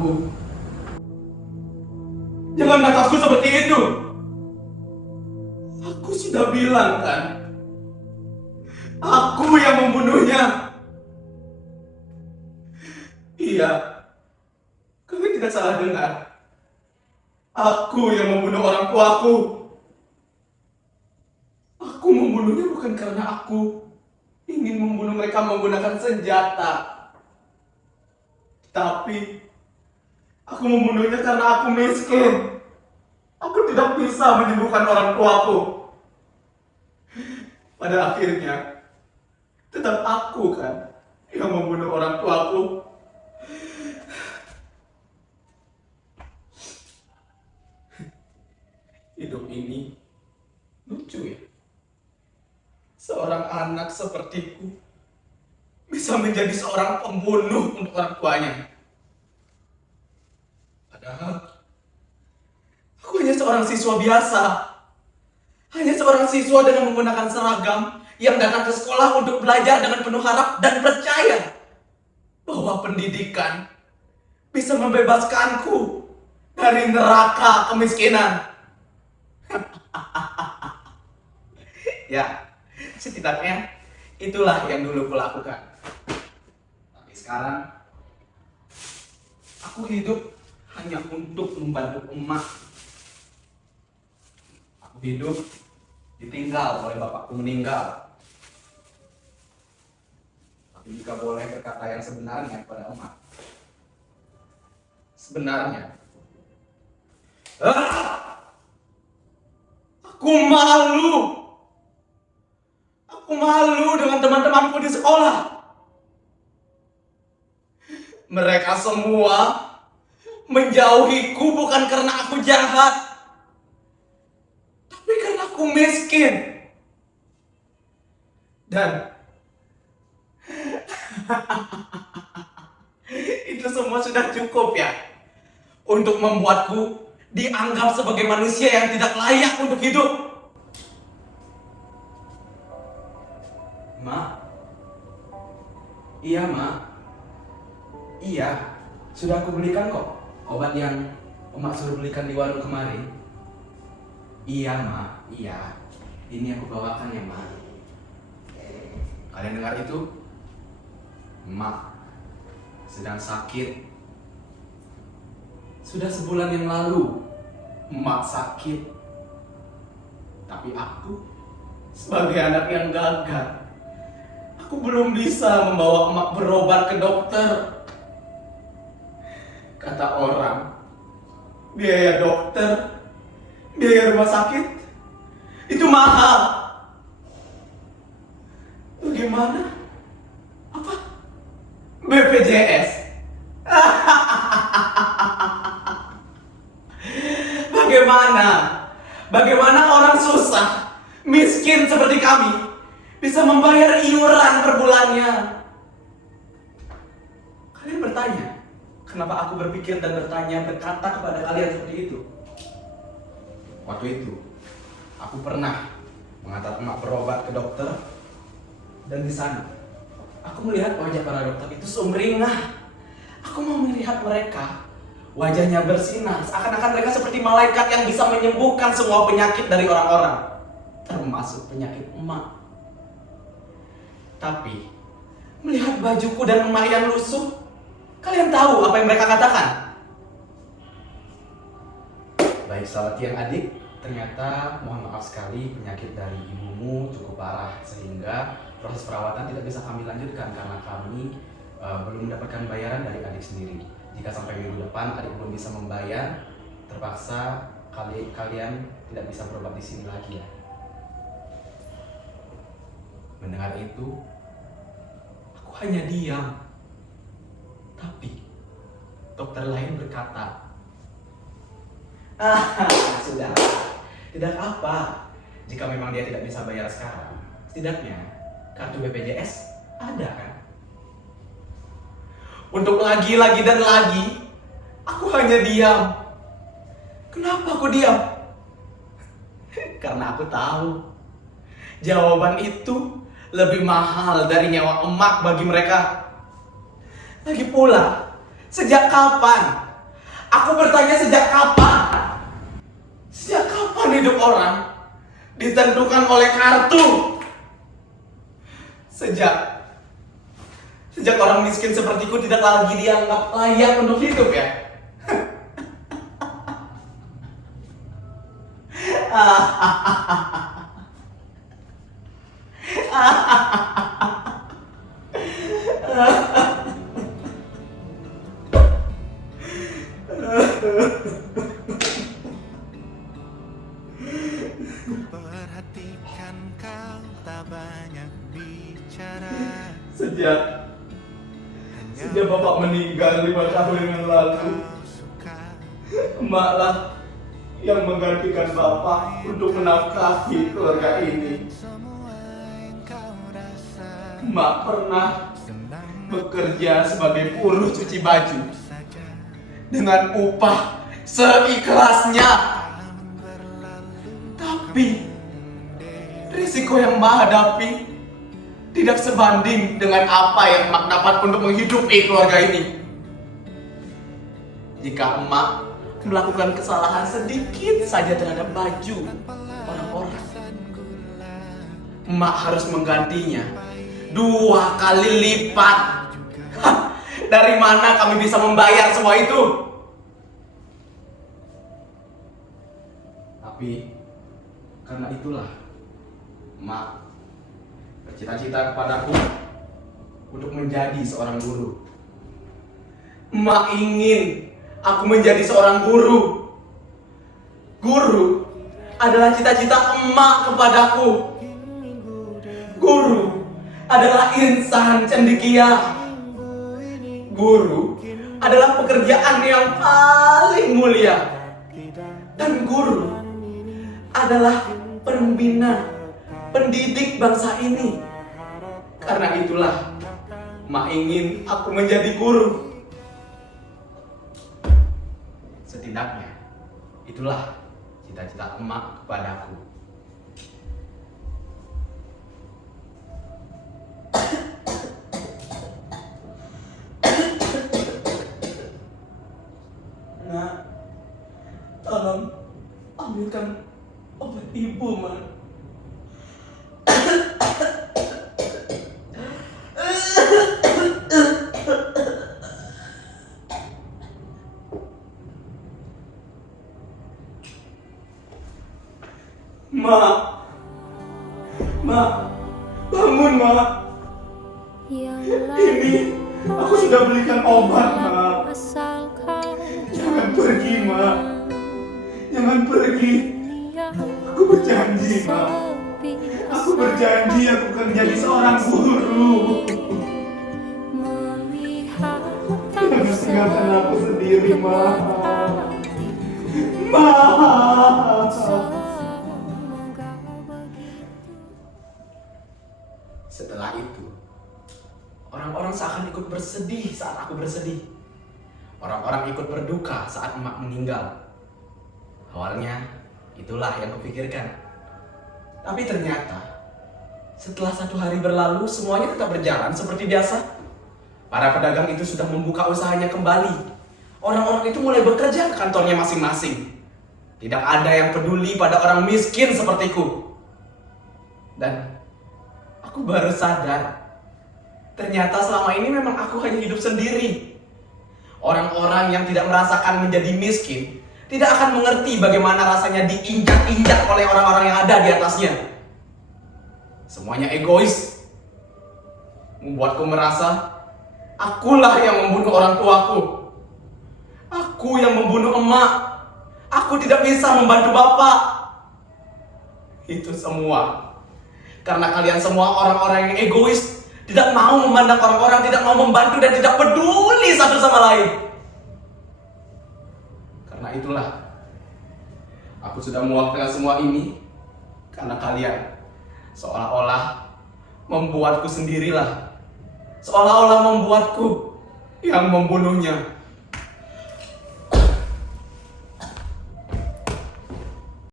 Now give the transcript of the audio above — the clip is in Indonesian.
aku. Jangan kataku seperti itu. Aku sudah bilang kan, aku yang membunuhnya. Iya, kalian tidak salah dengar. Aku yang membunuh orang tuaku. Aku membunuhnya bukan karena aku ingin membunuh mereka menggunakan senjata. Tapi aku membunuhnya karena aku miskin. Aku tidak bisa menyembuhkan orang tuaku. Pada akhirnya, tetap aku kan yang membunuh orang tuaku. Hidup ini lucu ya. Seorang anak sepertiku bisa menjadi seorang pembunuh untuk orang tuanya. Padahal aku hanya seorang siswa biasa. Hanya seorang siswa dengan menggunakan seragam yang datang ke sekolah untuk belajar dengan penuh harap dan percaya bahwa pendidikan bisa membebaskanku dari neraka kemiskinan. Ya, setidaknya itulah yang dulu kulakukan. Tapi sekarang aku hidup hanya untuk membantu emak. Aku hidup ditinggal oleh bapakku meninggal. Tapi jika boleh berkata yang sebenarnya kepada emak, sebenarnya aku malu. Aku malu dengan teman-temanku di sekolah. Mereka semua menjauhiku bukan karena aku jahat, tapi karena aku miskin. Dan itu semua sudah cukup ya untuk membuatku dianggap sebagai manusia yang tidak layak untuk hidup. Ma, iya ma, iya, sudah aku belikan kok obat yang emak suruh belikan di warung kemarin. Iya ma, iya, ini aku bawakan ya ma. Kalian dengar itu? Emak sedang sakit. Sudah sebulan yang lalu emak sakit. Tapi aku sebagai anak yang gagal, aku belum bisa membawa emak berobat ke dokter. Kata orang, biaya dokter, biaya rumah sakit, itu mahal. Bagaimana? Apa? BPJS? Bagaimana? Bagaimana orang susah, miskin seperti kami bisa membayar iuran per bulannya? Kalian bertanya, kenapa aku berpikir dan berkata kepada kalian seperti itu? Waktu itu, aku pernah mengantar emak berobat ke dokter, dan di sana aku melihat wajah para dokter itu sumringah. Aku mau melihat mereka, wajahnya bersinar, seakan-akan mereka seperti malaikat yang bisa menyembuhkan semua penyakit dari orang-orang, termasuk penyakit emak. Tapi melihat bajuku dan emak yang lusuh, kalian tahu apa yang mereka katakan? Baik, selamat siang adik. Ternyata mohon maaf sekali, penyakit dari ibumu cukup parah sehingga proses perawatan tidak bisa kami lanjutkan karena kami belum mendapatkan bayaran dari adik sendiri. Jika sampai minggu depan adik belum bisa membayar, terpaksa kalian tidak bisa berobat di sini lagi ya. Mendengar itu, aku hanya diam. Tapi dokter lain berkata, sudah, tidak apa. Jika memang dia tidak bisa bayar sekarang, setidaknya kartu BPJS ada kan? Untuk lagi dan lagi, aku hanya diam. Kenapa aku diam? Karena aku tahu jawaban itu lebih mahal dari nyawa emak bagi mereka. Lagi pula, sejak kapan Aku bertanya sejak kapan? Sejak kapan hidup orang ditentukan oleh kartu? Sejak orang miskin sepertiku tidak lagi dianggap layak untuk hidup ya. Perhatikan kau tak banyak bicara. Sejak bapak meninggal 5 tahun yang lalu, emaklah yang menggantikan bapak untuk menafkahi keluarga ini. Emak pernah bekerja sebagai buruh cuci baju dengan upah seikhlasnya. Tapi risiko yang emak hadapi tidak sebanding dengan apa yang emak dapat untuk menghidupi keluarga ini. Jika emak melakukan kesalahan sedikit saja terhadap baju orang-orang, emak harus menggantinya 2 kali lipat. Dari mana kami bisa membayar semua itu? Tapi karena itulah emak bercita-cita kepadaku untuk menjadi seorang guru. Emak ingin aku menjadi seorang guru. Guru adalah cita-cita emak kepadaku. Guru adalah insan cendekia. Guru adalah pekerjaan yang paling mulia. Dan guru adalah pembina, pendidik bangsa ini. Karena itulah emak ingin aku menjadi guru. Setidaknya itulah cita-cita emak kepadaku. Nak, tolong ambilkan obat ibu, Ma. Ma, bangun, Ma. Ini aku sudah belikan obat, Ma. Jangan pergi, Ma. Jangan pergi. Aku berjanji, Ma. Aku berjanji aku akan menjadi seorang guru. Jangan tinggalkan aku sendiri, Ma. Ma. Setelah itu, orang-orang seakan ikut bersedih saat aku bersedih. Orang-orang ikut berduka saat emak meninggal. Awalnya, itulah yang kupikirkan. Tapi ternyata, setelah 1 hari berlalu, semuanya tetap berjalan seperti biasa. Para pedagang itu sudah membuka usahanya kembali. Orang-orang itu mulai bekerja ke kantornya masing-masing. Tidak ada yang peduli pada orang miskin sepertiku. Dan aku baru sadar, ternyata selama ini memang aku hanya hidup sendiri. Orang-orang yang tidak merasakan menjadi miskin tidak akan mengerti bagaimana rasanya diinjak-injak oleh orang-orang yang ada di atasnya. Semuanya egois, membuatku merasa akulah yang membunuh orang tuaku. Aku yang membunuh emak. Aku tidak bisa membantu bapak. Itu semua karena kalian semua orang-orang yang egois, tidak mau memandang orang-orang, tidak mau membantu dan tidak peduli satu sama lain. Karena itulah aku sudah muak dengan semua ini. Karena kalian seolah-olah membuatku sendirilah. Seolah-olah membuatku yang membunuhnya.